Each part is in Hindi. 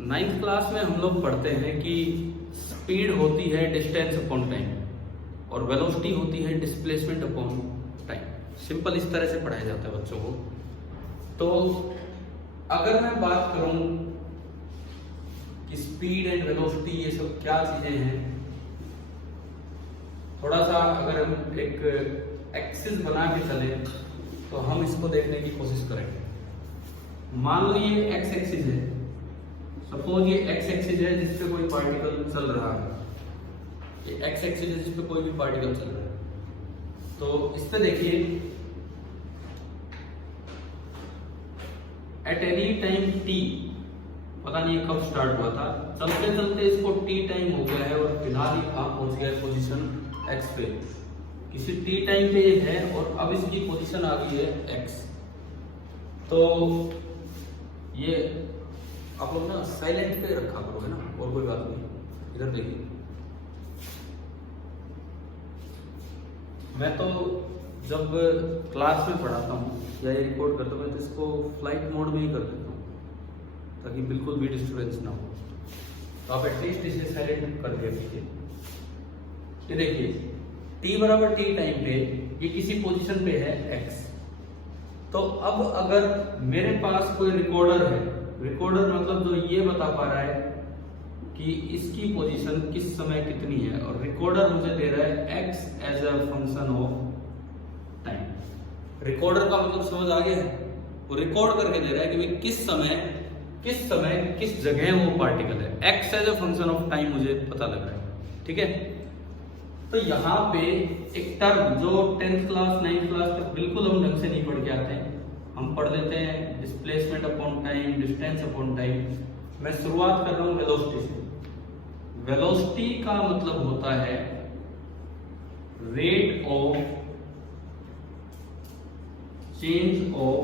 नाइन्थ क्लास में हम लोग पढ़ते हैं कि स्पीड होती है डिस्टेंस अपॉन टाइम और वेलोसिटी होती है डिस्प्लेसमेंट अपॉन टाइम। सिंपल इस तरह से पढ़ाया जाता है बच्चों को। तो अगर मैं बात करूं कि स्पीड एंड वेलोसिटी ये सब क्या चीजें हैं, थोड़ा सा अगर हम एक एक्सिस बना के चले तो हम इसको देखने की कोशिश करेंगे। मान लो ये एक्स एक्सिस है, सपोज ये एक्स एक्सिस है जिस पे कोई पार्टिकल चल रहा है, ये एक्स एक्सिस है जिस पे कोई भी पार्टिकल चल रहा है। तो इस पे देखिए एट एनी टाइम टी, पता नहीं कब स्टार्ट हुआ था, चलते चलते इसको टी टाइम हो गया है और फिलहाल ये कहां पहुंच गया है, पोजीशन एक्स पे। किसी टी टाइम पे ये है और अब इसकी पोजीशन आ गई है एक्स। तो ये आप लोग ना साइलेंट पे रखा करोगे ना, और कोई बात नहीं। इधर देखिए, मैं तो जब क्लास में पढ़ाता हूँ या ये रिकॉर्ड करता हूँ तो इसको फ्लाइट मोड में ही कर देता हूँ ताकि बिल्कुल भी डिस्टर्बेंस ना हो। तो आप एटलीस्ट इसे साइलेंट कर दिया कीजिए। ये देखिए t बराबर टी टाइम पे ये किसी पोजीशन पे है x। तो अब अगर मेरे पास कोई रिकॉर्डर है, रिकॉर्डर मतलब जो ये बता पा रहा है कि इसकी पोजीशन किस समय कितनी है, और रिकॉर्डर मुझे दे रहा है x as a function of time. Recorder का मतलब समझ आ गया है, वो रिकॉर्ड करके दे रहा है कि भाई किस समय किस जगह वो पार्टिकल है, x as a function of time मुझे पता लग रहा है। ठीक है, तो यहाँ पे एक टर्म जो 10th क्लास 9th क्लास तक बिल्कुल हम ढंग से नहीं पढ़ के आते हैं, हम पढ़ लेते हैं displacement upon time, distance upon time. मैं शुरुआत कर रहा हूँ वेलोसिटी से। वेलोसिटी का मतलब होता है rate of change of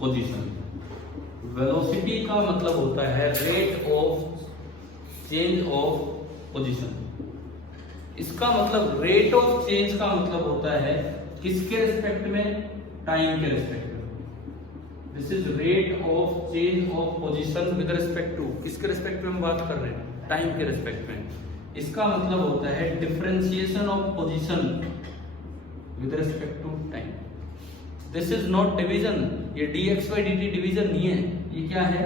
position. Velocity का मतलब होता है rate of change of position. इसका मतलब रेट ऑफ चेंज का मतलब होता है किसके रिस्पेक्ट में, टाइम के रिस्पेक्ट में। This is rate of change of position with respect to, किसके रिस्पेक्ट में हम बात कर रहे हैं, टाइम के रिस्पेक्ट में। इसका मतलब होता है differentiation of position with respect to time. This is not division, ये dx by dt डिवीजन नहीं है, ये क्या है,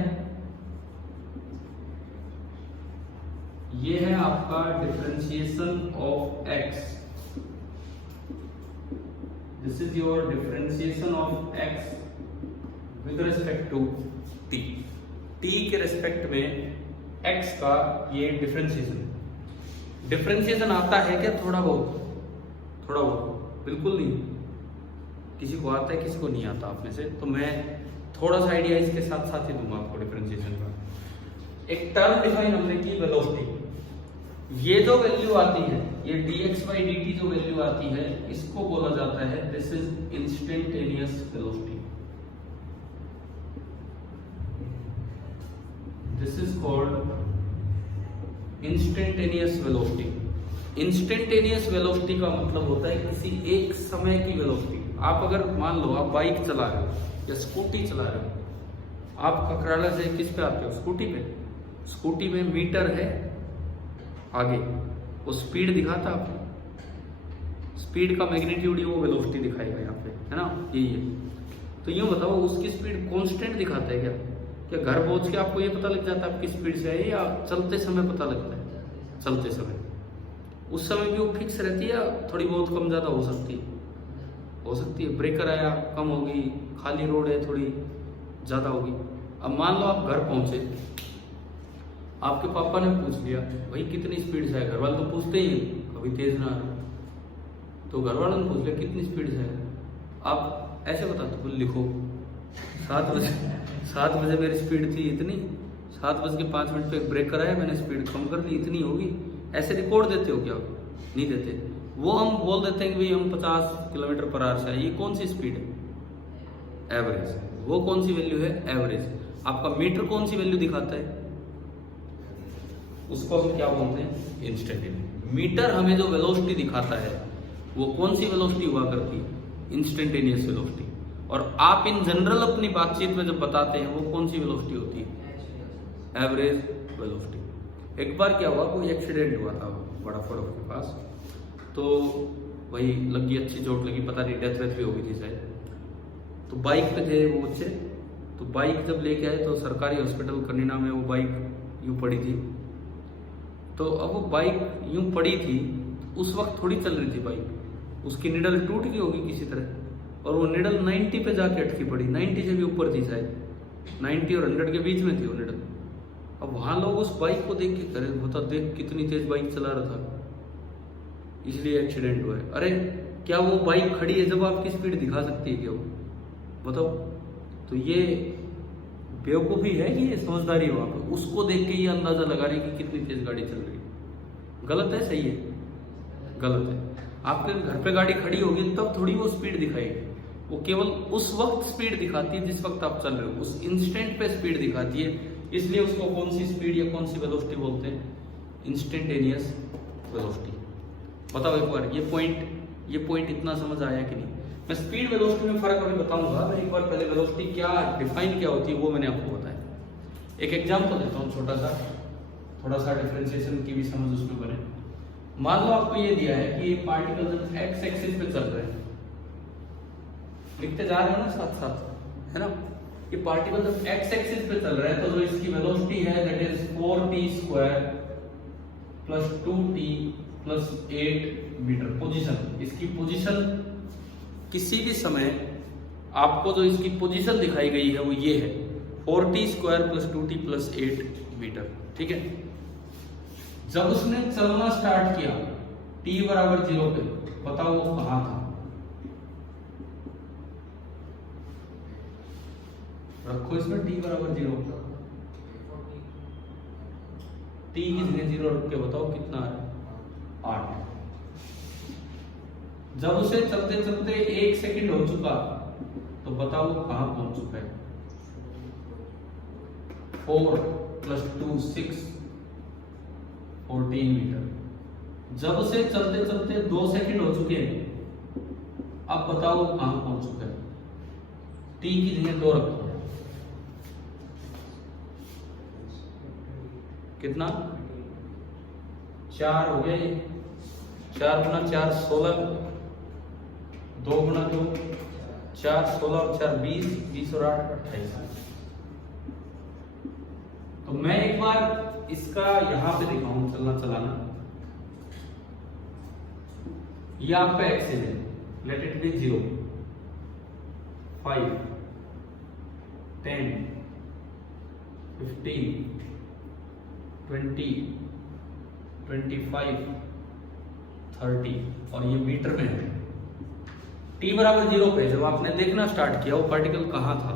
ये है आपका differentiation of x। This is your differentiation of x with respect to t। t के रिस्पेक्ट में x का ये डिफरेंशिएशन आता है क्या, थोड़ा बहुत, बिल्कुल नहीं। किसी को आता है, किसी को नहीं आता आप में से, तो मैं थोड़ा सा आइडिया इसके साथ साथ ही दूंगा आपको डिफरेंशिएशन का। एक टर्म डिफाइन हमने की वेलोसिटी, ये जो वैल्यू आती है, ये dx by dt जो वैल्यू आती है, इसको बोला जाता है this is instantaneous velocity. This is called instantaneous velocity. Instantaneous velocity का मतलब होता है किसी एक समय की वेलोसिटी। आप अगर मान लो आप बाइक चला रहे हो या स्कूटी चला रहे हो, आप ककराला से किस पे आते हो, स्कूटी पे। स्कूटी में मीटर है आगे, वो स्पीड दिखाता आपको, स्पीड का मैग्नीट्यूड ही वो वेलोसिटी दिखाएगा यहाँ पे, है ना, यही है। तो यूँ बताओ उसकी स्पीड कांस्टेंट दिखाता है क्या घर पहुंच के आपको ये पता लग जाता है आपकी स्पीड से है, या चलते समय पता लगता है? चलते समय, उस समय भी वो फिक्स रहती है या थोड़ी बहुत कम ज़्यादा हो सकती है। ब्रेकर आया कम होगी, खाली रोड है थोड़ी ज़्यादा होगी। अब मान लो आप घर पहुंचे, आपके पापा ने पूछ लिया भाई कितनी स्पीड से है, घर वाले तो पूछते ही हैं कभी तेज ना आ, तो घर वालों ने पूछ लिया कितनी स्पीड से है, आप ऐसे बताते बोले लिखो 7 बजे मेरी स्पीड थी इतनी, 7:05 पे ब्रेकर आया, मैंने स्पीड कम कर ली, इतनी होगी। ऐसे रिकॉर्ड देते हो क्या? नहीं देते। वो हम बोल देते हैं कि भाई हम 50 किलोमीटर पर आवर से है। ये कौन सी स्पीड है? एवरेज। वो कौन सी वैल्यू है? एवरेज। आपका मीटर कौन सी वैल्यू दिखाता है? उसको हम क्या बोलते हैं? इंस्टेंटेनियस। मीटर हमें जो वेलोसिटी दिखाता है वो कौन सी वेलोसिटी हुआ करती है? Instantaneous velocity. और आप इन जनरल अपनी बातचीत में जब बताते हैं वो कौन सी वेलोसिटी होती है? Average velocity. एक बार क्या हुआ, कोई एक्सीडेंट हुआ था बड़ा फॉरम के पास, तो वही लगी, अच्छी चोट लगी, पता नहीं डेथ वेथ भी हो गई थी शायद। तो बाइक पे थे वो बच्चे, तो बाइक जब लेके आए तो सरकारी हॉस्पिटल कनीना में वो बाइक यूँ पड़ी थी। तो अब वो बाइक यूँ पड़ी थी, उस वक्त थोड़ी चल रही थी बाइक, उसकी निडल टूट गई होगी किसी तरह, और वो निडल 90 पे जाके अटकी पड़ी, 90 से भी ऊपर थी शायद, 90 और 100 के बीच में थी वो निडल। अब वहाँ लोग उस बाइक को देख के करे, होता देख कितनी तेज बाइक चला रहा था, इसलिए एक्सीडेंट हुआ है। अरे क्या वो बाइक खड़ी है जब आपकी स्पीड दिखा सकती है क्या वो, बताओ? तो ये बेवकूफ़ी है कि ये समझदारी है वहाँ पर, उसको देख के ये अंदाज़ा लगा रही कि कितनी तेज गाड़ी चल रही है। गलत है, सही है? गलत है। आपके घर पे गाड़ी खड़ी होगी तब थोड़ी वो स्पीड दिखाएगी, वो केवल उस वक्त स्पीड दिखाती है जिस वक्त आप चल रहे हो, उस इंस्टेंट पे स्पीड दिखाती है। इसलिए उसको कौन सी स्पीड या कौन सी वेलोसिटी बोलते हैं? Instantaneous velocity. बताओ एक बार, ये पॉइंट इतना समझ आया कि नहीं? मैं स्पीड वेलोसिटी में फर्क अभी बताऊंगा, मैं एक बार पहले वेलोसिटी क्या डिफाइन क्या होती है वो मैंने आपको बताया। एक एग्जांपल देता हूँ छोटा सा, थोड़ा सा डिफरेंशिएशन की भी समझ उसमें बने। मान लो आपको ये दिया है कि ये पार्टिकल एक्स एक्सिस पे चल रहे हैं, लिखते जा रहे हो ना साथ साथ, है ना? ये पार्टिकल जब एक्स एक्सिस पे चल रहा है तो जो इसकी वेलोसिटी है that is 4t² plus 2t plus 8 metre. Position, इसकी पोजीशन किसी भी समय आपको जो इसकी पोजीशन दिखाई गई है वो ये है 4t² plus 2t plus 8 metre, ठीक है? जब उसने चलना स्टार्ट किया t बराबर 0 पे, बताओ वो कहां था? रखो इसमें t बराबर 0, t की जगह 0 रख के बताओ कितना है? 8। जब उसे चलते चलते 1 सेकंड हो चुका तो बताओ वो कहां पहुंच चुका है? 4 प्लस 2 6 14 मीटर। जब उसे चलते चलते 2 सेकंड हो चुके हैं, अब बताओ वो कहां पहुंच चुका है? t की जगह 2 रखो, कितना? 4 हो गया। ये 4 गुना 4 16, 2 गुना 2 4, 16 और 4 20, 20 और 8 28। तो मैं एक बार इसका यहां पे दिखाऊं चलना चलाना। ये आपका एक्सिस है, लेट इट बी 0, 5 10 15 20 25 30 और ये मीटर में है। t बराबर 0 पे जब आपने देखना स्टार्ट किया वो पार्टिकल कहाँ था?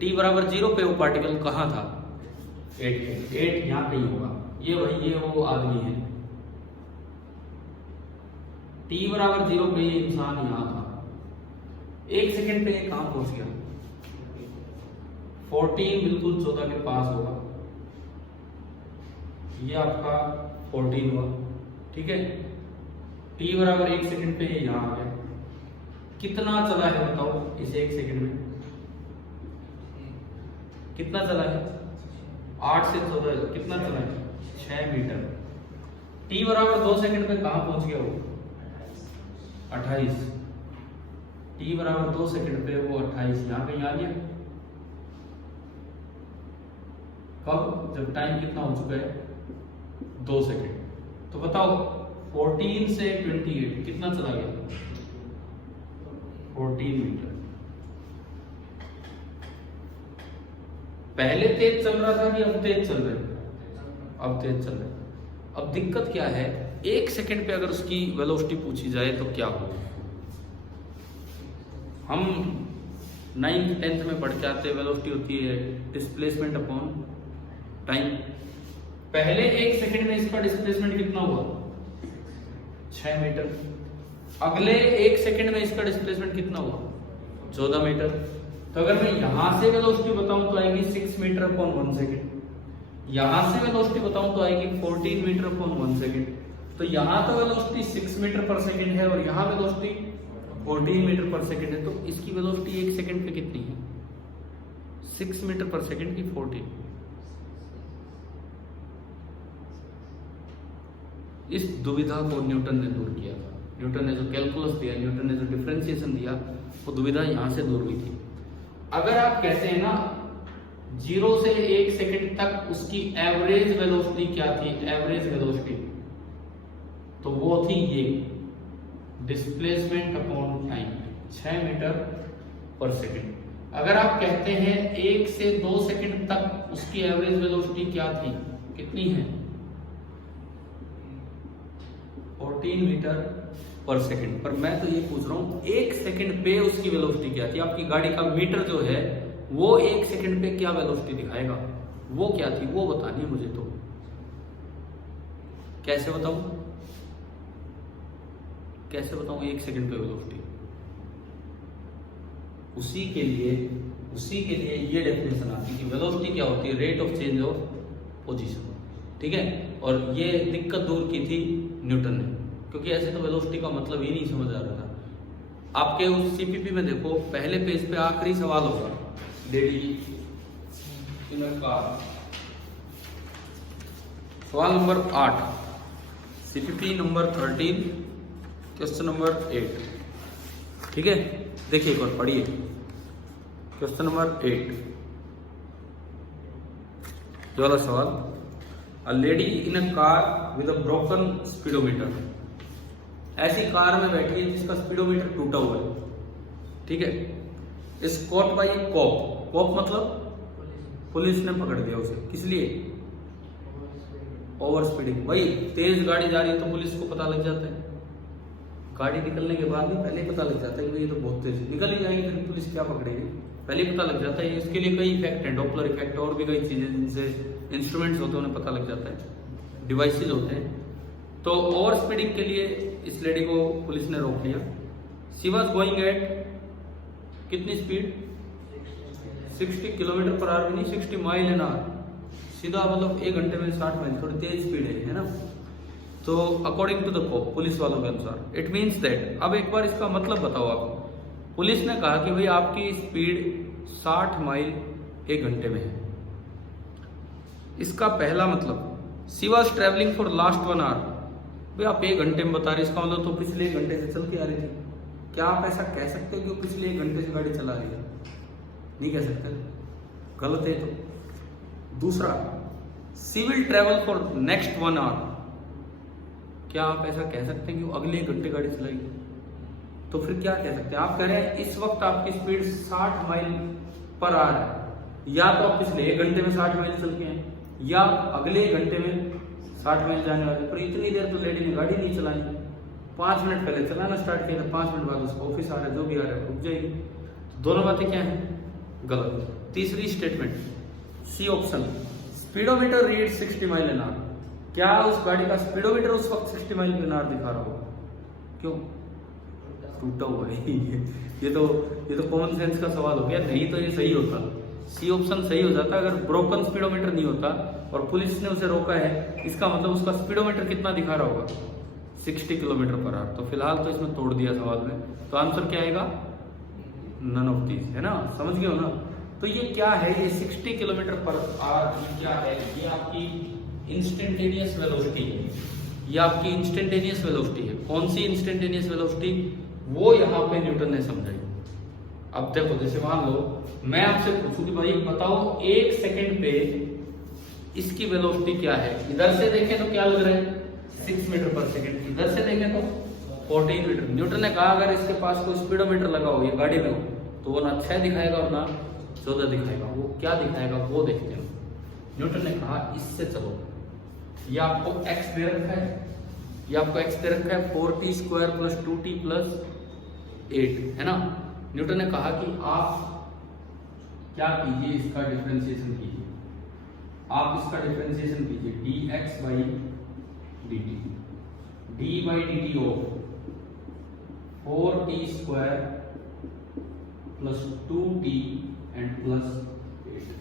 t बराबर 0 पे वो पार्टिकल कहाँ था? 8 यहाँ कहीं होगा। ये भाई ये वो आदमी है। t बराबर 0 पे ये इंसान यहाँ था, 1 सेकंड पे ये कहाँ पहुंच गया? 14 बिल्कुल 14 के पास होगा। ये आपका 14 हुआ, ठीक है? t बराबर 1 सेकंड पे यहाँ आ गया। कितना चला है बताओ इस 1 सेकंड में? कितना चला है? 8 से 14 कितना चला है? 6 मीटर। t बराबर 2 सेकंड पे कहाँ पहुंच गया वो? 28। t बराबर 2 सेकंड पे वो 28 यहाँ कहीं आ गया। कब? जब टाइम कितना हो चुका है? 2 सेकंड। तो बताओ 14 से 28 कितना चला गया? 14 मीटर। पहले तेज चल रहा था कि अब तेज चल रहा है? अब तेज चल रहा है। अब दिक्कत क्या है? 1 सेकंड पे अगर उसकी वेलोसिटी पूछी जाए तो क्या हो? हम 9th 10th में पढ़ के आते हैं, वेलोसिटी होती है डिस्प्लेसमेंट अपॉन टाइम। पहले 1 सेकंड में इसका डिस्प्लेसमेंट कितना हुआ? 6 मीटर। अगले 1 सेकंड में इसका डिस्प्लेसमेंट कितना हुआ? 14 मीटर। तो अगर मैं यहां से वेलोसिटी बताऊं तो आएगी 6 मीटर अपॉन 1 सेकंड। यहां से वेलोसिटी बताऊं तो आएगी 14 मीटर अपॉन 1 सेकंड। तो यहां तो वेलोसिटी 6 मीटर पर सेकंड है और यहां वेलोसिटी 14 मीटर पर सेकंड है। तो इसकी वेलोसिटी 1 सेकंड पे कितनी है? 6 मीटर पर सेकंड की 14। इस दुविधा को न्यूटन ने दूर किया था। न्यूटन ने जो कैलकुलस दिया, न्यूटन ने जो डिफरेंशिएशन दिया, वो दुविधा यहाँ से दूर हुई थी। अगर आप कहते हैं ना 0 से 1 सेकंड तक उसकी एवरेज वेलोसिटी क्या थी, एवरेज वेलोसिटी, तो वो थी ये डिस्प्लेसमेंट अपॉन टाइम, 6 मीटर पर सेकंड। अगर आप कहते हैं 1 से 2 सेकंड तक उसकी एवरेज वेलोसिटी क्या थी, कितनी है, 14 मीटर पर सेकंड। पर मैं तो ये पूछ रहा हूं 1 सेकंड पे उसकी वेलोसिटी क्या थी। आपकी गाड़ी का मीटर जो है वो 1 सेकंड पे क्या वेलोसिटी दिखाएगा, वो क्या थी, वो बतानी है मुझे। तो कैसे बताऊं, कैसे बताऊं 1 सेकंड पे वेलोसिटी? उसी के लिए ये डेफिनेशन आती है कि वेलोसिटी क्या होती है, rate of change of position. ठीक है, और ये दिक्कत दूर की थी न्यूटन ने, क्योंकि ऐसे तो वेलोसिटी का मतलब ही नहीं समझ आ रहा था। आपके उस सीपीपी में देखो, पहले पेज पे आखिरी सवाल होगा, डेली इन कार, सवाल number 8, CPP number 13, question number 8। ठीक है, देखिए एक बार पढ़िए क्वेश्चन नंबर 8, जो वाला सवाल, a lady in a car with a broken speedometer. ऐसी कार में बैठी है जिसका स्पीडोमीटर टूटा हुआ है। ठीक है, is caught by a cop. Cop मतलब पुलिस ने पकड़ दिया उसे, किस लिए, ओवर स्पीडिंग। भाई तेज गाड़ी जा रही है तो पुलिस को पता लग जाता है, गाड़ी निकलने के बाद भी पहले ही पता लग जाता है कि ये तो बहुत तेज निकल ही जाएगी, फिर पुलिस क्या पकड़ेगी, पहले ही पता लग जाता है। इसके लिए कई इफेक्ट हैं, डॉपलर इफेक्ट और भी कई चीजें जिनसे इंस्ट्रूमेंट्स होते हैं उन्हें पता लग जाता है, डिवाइसेज होते हैं। तो ओवर स्पीडिंग के लिए इस लेडी को पुलिस ने रोक लिया। शी वाज गोइंग एट कितनी स्पीड, 60 किलोमीटर पर आवर, नहीं 60 माइल एन आवर, सीधा मतलब 1 घंटे में 60 माइल, थोड़ी तेज स्पीड है ना। तो according to the cop, police वालों के अनुसार, इट मीन्स दैट, अब एक बार इसका मतलब बताओ आप। पुलिस ने कहा कि भाई आपकी स्पीड 60 माइल 1 घंटे में है। इसका पहला मतलब, she was travelling for last 1 hour. भाई आप 1 घंटे में बता रहे, इसका मतलब तो पिछले 1 घंटे से चल के आ रही थी। क्या आप ऐसा कह सकते हो कि वो पिछले 1 घंटे से गाड़ी चला रही है? नहीं कह सकते, गलत है। तो दूसरा, she will travel for next 1 hour. क्या आप ऐसा कह सकते हैं कि वो अगले 1 घंटे गाड़ी चलाएगी? तो फिर क्या कह सकते हैं, आप कह रहे हैं इस वक्त आपकी स्पीड 60 माइल पर आ रहा है, या तो आप पिछले 1 घंटे में 60 माइल चल के आए, या अगले 1 घंटे में 60 माइल जाने वाले। पर इतनी देर तो लेडी ने गाड़ी नहीं चलाई, 5 मिनट पहले चलाना स्टार्ट किया था, 5 मिनट बाद उसको ऑफिस आ रहा है, जो भी आ रहा है रुक जाएगी। तो दोनों बातें क्या है, गलत। तीसरी statement, C option, speedometer read 60 mile an hour. क्या उस गाड़ी का स्पीडोमीटर उस वक्त 60 माइल एन आवर दिखा रहा होगा? क्यों? टूटा हुआ है। ये तो कॉमन सेंस का सवाल हो गया, नहीं तो ये सही होता, सी ऑप्शन सही हो जाता अगर ब्रोकन स्पीडोमीटर नहीं होता और पुलिस ने उसे रोका है, इसका मतलब उसका स्पीडोमीटर कितना दिखा रहा होगा, 60 किलोमीटर पर आवर। तो फिलहाल तो इसमें तोड़ दिया सवाल में, तो आंसर क्या आएगा, नन ऑफ दीज, है ना, समझ गए हो ना। तो ये क्या है, ये 60 किलोमीटर पर आवर क्या है, ये आपकी इंस्टेंटेनियस वेलोसिटी है, ये आपकी इंस्टेंटेनियस वेलोसिटी है। कौन सी इंस्टेंटेनियस वेलोसिटी, वो यहाँ पे न्यूटन ने समझाई। अब देखो, जैसे मान लो मैं आपसे पूछूं कि भाई बताओ 1 सेकंड पे इसकी वेलोसिटी क्या है, इधर से देखें तो क्या लग रहा है 6 मीटर पर सेकंड, इधर से देखें तो 14 मीटर। न्यूटन ने कहा अगर इसके पास कोई स्पीडोमीटर लगा हो, ये गाड़ी में हो, तो वो ना 6 दिखाएगा और ना 14 दिखाएगा, वो क्या दिखाएगा वो देखते हैं। न्यूटन ने कहा इससे चलो, ये आपको x दे रखा है, ये आपको x दे रखा है 4t square plus 2t plus 8, है ना। न्यूटन ने कहा कि आप क्या कीजिए, इसका डिफरेंशिएशन कीजिए, आप इसका डिफरेंशिएशन कीजिए dx by dt, d by dt of 4t square plus 2t and plus 8।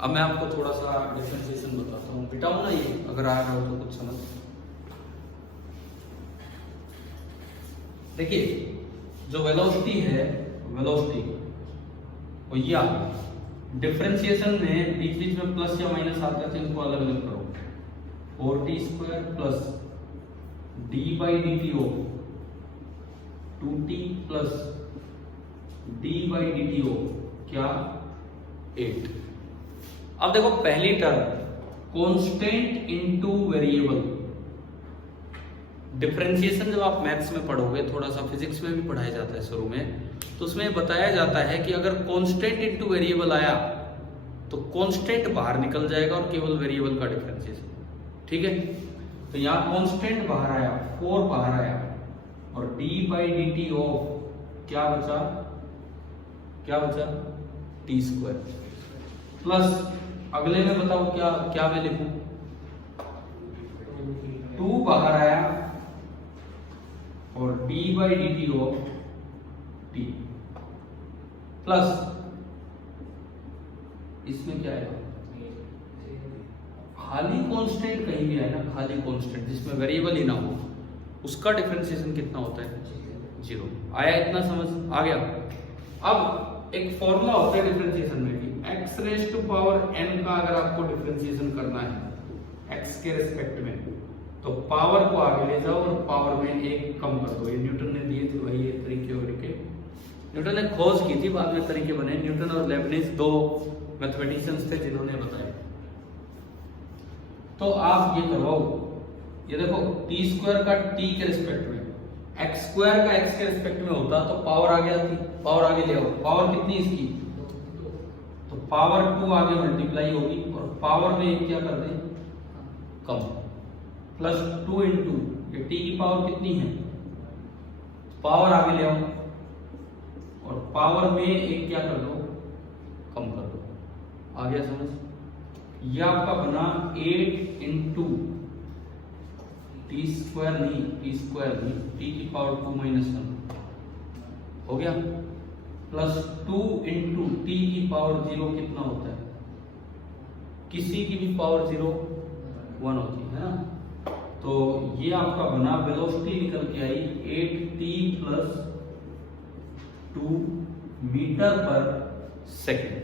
अब मैं आपको थोड़ा सा डिफरेंशिएशन बताता हूँ, बिटाऊँ ना ये, अगर आ रहा हो तो कुछ समझ। देखिए जो वेलोसिटी है, वेलोसिटी और ये आ डिफरेंशिएशन में बीच बीच में प्लस या माइनस आते हैं, तो इनको अलग अलग करो। 4t square plus D by D T of 2t plus D by D T of क्या 8। अब देखो पहली term constant into variable. Differentiation जब आप मैथ्स में पढ़ोगे, थोड़ा सा फिजिक्स में भी पढ़ाया जाता है शुरू में, तो उसमें बताया जाता है कि अगर कांस्टेंट इनटू वेरिएबल आया तो कांस्टेंट बाहर निकल जाएगा और केवल वेरिएबल का डिफरेंशिएशन। ठीक है, तो यहाँ कांस्टेंट बाहर आया, 4 बाहर आया, और D by D T of क्या बचा टी स्क्वायर प्लस अगले में बताओ क्या मैं लिखूं, 2 बाहर आया और D by D T of T plus इसमें क्या आएगा, खाली कांस्टेंट कहीं भी आए ना, खाली कांस्टेंट जिसमें वेरिएबल ही ना हो, उसका डिफरेंशिएशन कितना होता है 0। आया, इतना समझ आ गया। अब एक फॉर्मूला होता है डिफरेंशिएशन में कि x raise to power n का अगर आपको डिफरेंशिएशन करना है x के रेस्पेक्ट में, तो पावर को आगे ले जाओ और पावर में 1 कम कर दो। ये न्यूटन ने दिए थे भाई ये तरीके, न्यूटन ने खोज की थी, बाद में तरीके बने। न्यूटन और लेबनिज 2 मैथमेटिशियंस थे जिन्होंने बताया। तो आप ये करवाओ, ये देखो टी स्क्वायर का टी के रिस्पेक्ट में, एक्स स्क्वायर का एक्स के रिस्पेक्ट में होता तो पावर आगे आती, पावर आगे ले आओ। पावर कितनी इसकी, तो पावर 2 आगे मल्टीप्लाई होगी और पावर में एक क्या कर दें कम, प्लस 2 इंटू ये टी की पावर कितनी है, पावर आगे ले आओ और पावर में एक क्या कर दो कम कर दो। आ गया समझ? यह आपका बना 8 इंटू टी स्क्वायर नहीं, टी की पावर 2 माइनस 1 हो गया, प्लस 2 इंटू टी की पावर 0 कितना होता है, किसी की भी पावर 0 1 होती है ना। तो ये आपका बना, वेलोसिटी निकल के आई 8t प्लस 2 मीटर पर सेकेंड।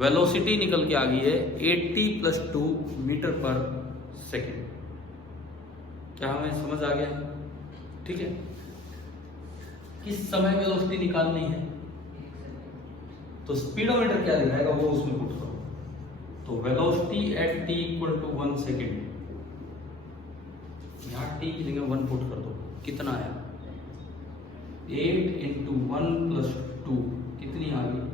वेलोसिटी निकल के आ गई है 8t प्लस 2 मीटर पर सेकेंड। क्या हमें समझ आ गया? ठीक है, किस समय वेलोसिटी निकालनी है तो स्पीडोमीटर क्या दिखाएगा वो उसमें पुट करो। तो velocity at t equal to 1 second, यहाँ t की जगह 1 पुट कर दो, कितना आया 8 इंटू 1 प्लस 2 कितनी आ गई।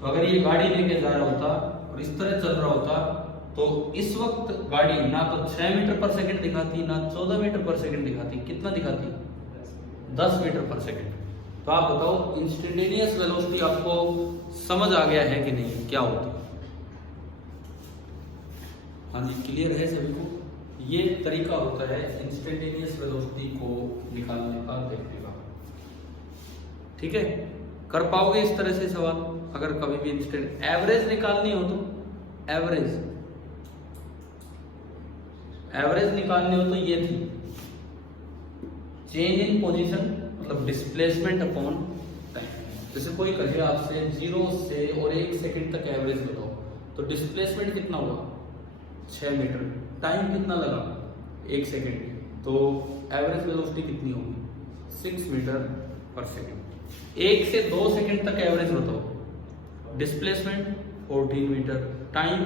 तो अगर ये गाड़ी लेके जा रहा होता और इस तरह चल रहा होता तो इस वक्त गाड़ी ना तो 6 मीटर पर सेकंड दिखाती ना 14 मीटर पर सेकंड दिखाती, कितना दिखाती 10 मीटर पर सेकंड। तो आप बताओ इंस्टेंटेनियस वेलोसिटी आपको समझ आ गया है कि नहीं, क्या होती? हाँ जी, क्लियर है सभी को? ये तरीका होता है इंस्टेंटेनियस वेलोसिटी को निकालने का, देखने का। ठीक है, कर पाओगे इस तरह से सवाल? अगर कभी भी इंस्टेंट एवरेज निकालनी हो तो एवरेज निकालनी हो तो ये थी चेंज इन पोजीशन, मतलब डिस्प्लेसमेंट अपॉन टाइम। जैसे कोई कहे आपसे 0 से और 1 सेकंड तक एवरेज बताओ, तो डिस्प्लेसमेंट कितना हुआ 6 मीटर, टाइम कितना लगा 1 सेकंड, तो एवरेज वेलोसिटी कितनी होगी 6 मीटर पर सेकंड। 1 से 2 सेकंड तक एवरेज बताओ, डिस्प्लेसमेंट 14 मीटर, टाइम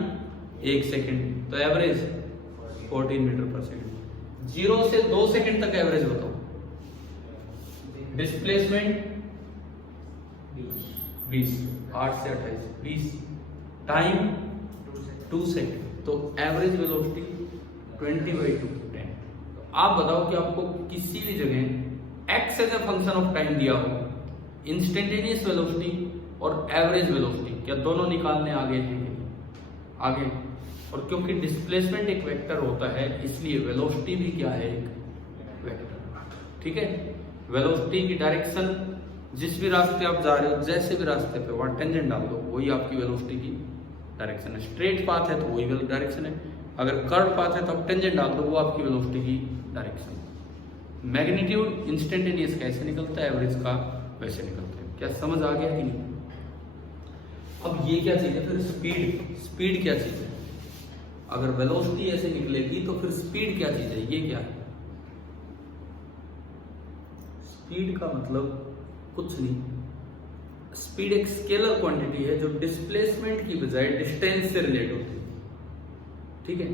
1 सेकंड, तो एवरेज 14 मीटर पर सेकंड। 0 से 2 सेकंड तक एवरेज बताओ, डिस्प्लेसमेंट 20, 8 से 28 20, टाइम 2 सेकंड, तो एवरेज वेलोसिटी 20/2 10। आप बताओ कि आपको किसी भी जगह x as a function of time दिया हो, इंस्टेंटेनियस वेलोसिटी और एवरेज वेलोसिटी क्या दोनों निकालने आगे हैं? आगे। और क्योंकि डिस्प्लेसमेंट एक वेक्टर होता है इसलिए वेलोसिटी भी क्या है, एक वेक्टर। ठीक है, वेलोसिटी की डायरेक्शन जिस भी रास्ते आप जा रहे हो, जैसे भी रास्ते पे वहां टेंजेंट डाल दो, वही आपकी वेलोसिटी की डायरेक्शन है। स्ट्रेट पाथ है तो वही डायरेक्शन है, अगर कर्व पाथ है तो आप टेंजेंट डाल दो, वो आपकी वेलोसिटी की डायरेक्शन है। मैग्नीट्यूड इंस्टेंटेनियस कैसे निकलता है, एवरेज का वैसे निकलता है। क्या समझ आ गया कि नहीं? अब ये क्या चीज है फिर, स्पीड क्या चीज है? अगर वेलोसिटी ऐसे निकलेगी तो फिर स्पीड क्या चीज है, ये क्या है? स्पीड का मतलब कुछ नहीं, स्पीड एक स्केलर क्वांटिटी है जो डिस्प्लेसमेंट की बजाय डिस्टेंस से रिलेट होती है, ठीक है।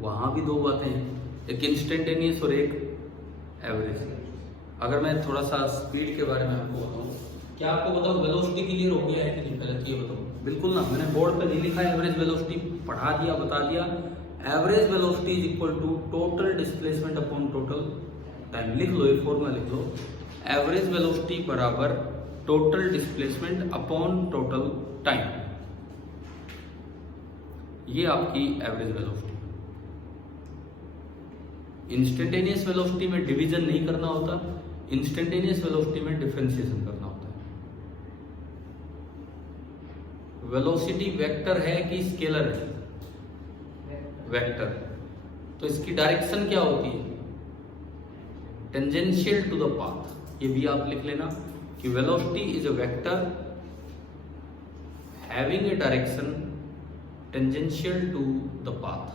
वहां भी दो बातें हैं, एक इंस्टेंटेनियस और एक एवरेज। अगर मैं थोड़ा सा स्पीड के बारे में आपको बताऊं, क्या आपको बताओ वेलोसिटी क्लियर हो गया है कि नहीं, पहले ये बताओ। बिल्कुल ना, मैंने बोर्ड पे नहीं लिखा एवरेज वेलोसिटी, पढ़ा दिया, बता दिया। Average velocity is equal to total displacement upon total time. लिख लो, एक फॉर्मूला लिख लो, एवरेज वेलोसिटी बराबर total displacement upon total time. ये आपकी एवरेज वेलोसिटी। इंस्टेंटेनियस वेलोसिटी में डिवीजन नहीं करना होता, इंस्टेंटेनियस वेलोसिटी में डिफरेंशिएशन करना होता है। वेलोसिटी वेक्टर है कि स्केलर है? वेक्टर। तो इसकी डायरेक्शन क्या होती है? Tangential to the path. ये भी आप लिख लेना कि velocity is a vector having a direction tangential to the path.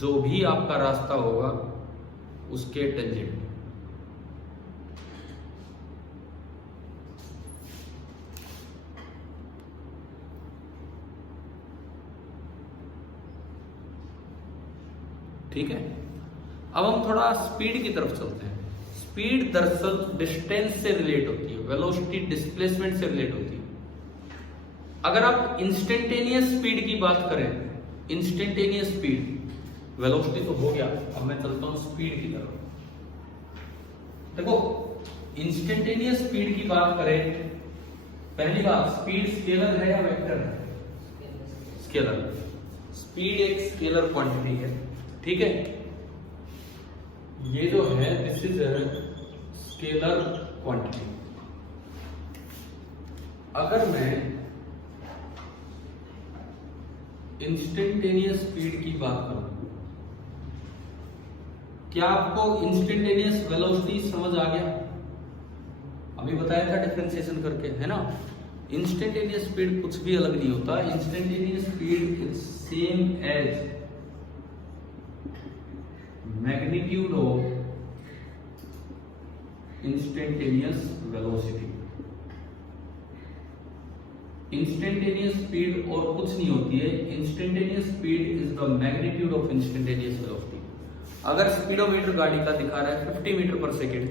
जो भी आपका रास्ता होगा उसके टेंजेंट। ठीक है, अब हम थोड़ा स्पीड की तरफ चलते हैं। स्पीड दरअसल डिस्टेंस से रिलेट होती है, वेलोसिटी डिस्प्लेसमेंट से रिलेट होती है। अगर आप इंस्टेंटेनियस स्पीड की बात करें, इंस्टेंटेनियस स्पीड, वेलोसिटी तो हो गया, अब मैं चलता हूं स्पीड की तरफ। देखो, इंस्टेंटेनियस स्पीड की बात करें, पहली बात, स्पीड स्केलर है या वेक्टर है? स्केलर। स्पीड एक स्केलर क्वांटिटी है, ठीक है। ये जो है दिस इज स्केलर क्वांटिटी। अगर मैं इंस्टेंटेनियस स्पीड की बात करूं, क्या आपको इंस्टेंटेनियस वेलोसिटी समझ आ गया? अभी बताया था डिफरेंशिएशन करके, है ना। इंस्टेंटेनियस स्पीड कुछ भी अलग नहीं होता, instantaneous speed is same as magnitude of instantaneous velocity. Instantaneous speed और कुछ नहीं होती है, instantaneous speed is the magnitude of instantaneous velocity. अगर स्पीडोमीटर गाड़ी का दिखा रहा है 50 मीटर पर सेकेंड,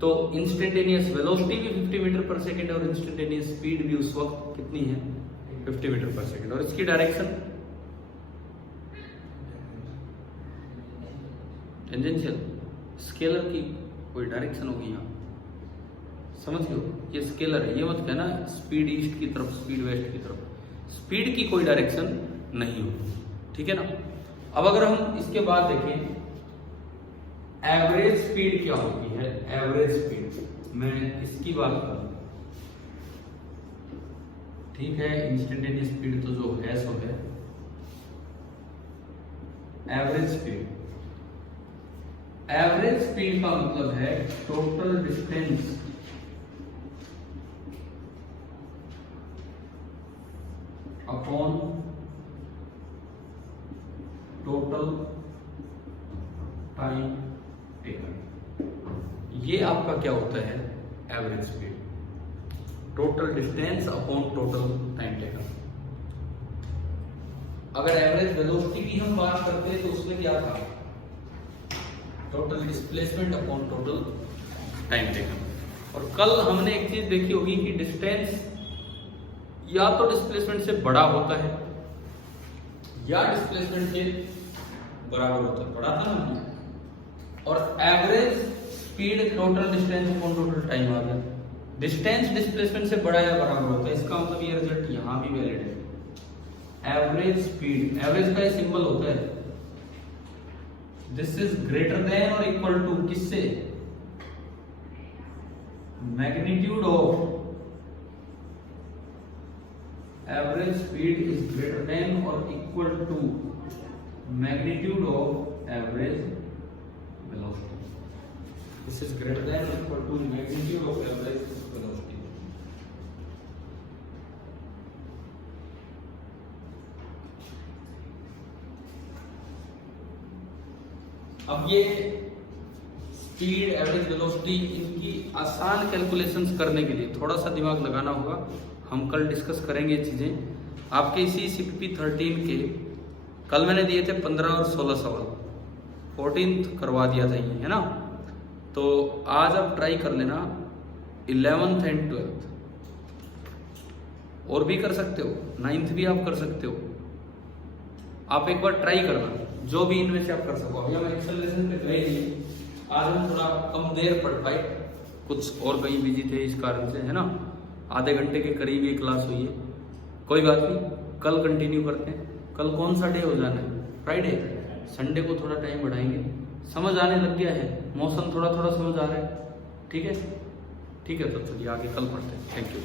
तो इंस्टेंटेनियस वेलोसिटी भी 50 मीटर पर सेकेंड और इंस्टेंटेनियस स्पीड भी उस वक्त कितनी है? 50 मीटर पर सेकेंड। और इसकी डायरेक्शन टेंजेंशियल। स्केलर की कोई डायरेक्शन होगी यहाँ, समझ लो, ये स्केलर है। ये मत कहना स्पीड ईस्ट की तरफ, स्पीड वेस्ट की तरफ, स्पीड की कोई डायरेक्शन नहीं होगी, ठीक है ना। अब अगर हम इसके बाद देखें, एवरेज स्पीड क्या होती है? एवरेज स्पीड, मैं इसकी बात करूं, ठीक है। इंस्टेंटेनियस स्पीड तो जो है सो है। एवरेज स्पीड, एवरेज स्पीड का मतलब है total distance upon total time taken. ये आपका क्या होता है? Average speed, total distance upon total time taken. अगर एवरेज वेलोसिटी की हम बात करते हैं तो उसमें क्या था? Total displacement upon total time taken. और कल हमने एक चीज देखी होगी कि डिस्टेंस या तो डिस्प्लेसमेंट से बड़ा होता है या डिस्प्लेसमेंट से बराबर होता है, पढ़ा था ना हमने। और average speed total distance upon total time आ गया। डिस्टेंस डिस्प्लेसमेंट से बड़ा या बराबर होता है, इसका मतलब ये रिजल्ट यहां भी वैलिड है। एवरेज स्पीड, एवरेज का सिंबल होता है दिस इज ग्रेटर देन और इक्वल टू किससे? Magnitude of average speed is greater than और equal to magnitude of average velocity. This is greater than और equal to magnitude of average velocity. अब ये स्पीड, एवरेज वेलोसिटी, इनकी आसान कैलकुलेशंस करने के लिए थोड़ा सा दिमाग लगाना होगा। हम कल डिस्कस करेंगे ये चीज़ें। आपके इसी CPP 13 के कल मैंने दिए थे 15 और 16 सवाल, 14th करवा दिया था ये, है ना। तो आज आप ट्राई कर लेना 11th एंड 12th, और भी कर सकते हो, 9th भी आप कर सकते हो। आप एक बार ट्राई करना, जो भी इनमें से आप कर सको। अभी हम एक्सेलरेशन पे गए नहीं, आज हम थोड़ा कम देर पढ़ पाए, कुछ और कहीं बिजी थे इस कारण से, है ना। आधे घंटे के करीब ये क्लास हुई है, कोई बात नहीं, कल कंटिन्यू करते हैं। कल कौन सा डे हो जाना है? फ्राइडे। संडे को थोड़ा टाइम बढ़ाएंगे। समझ आने लग गया है, मौसम थोड़ा थोड़ा समझ आ रहा है, ठीक है। ठीक है, तो चलिए आगे कल पढ़ते हैं। Thank you.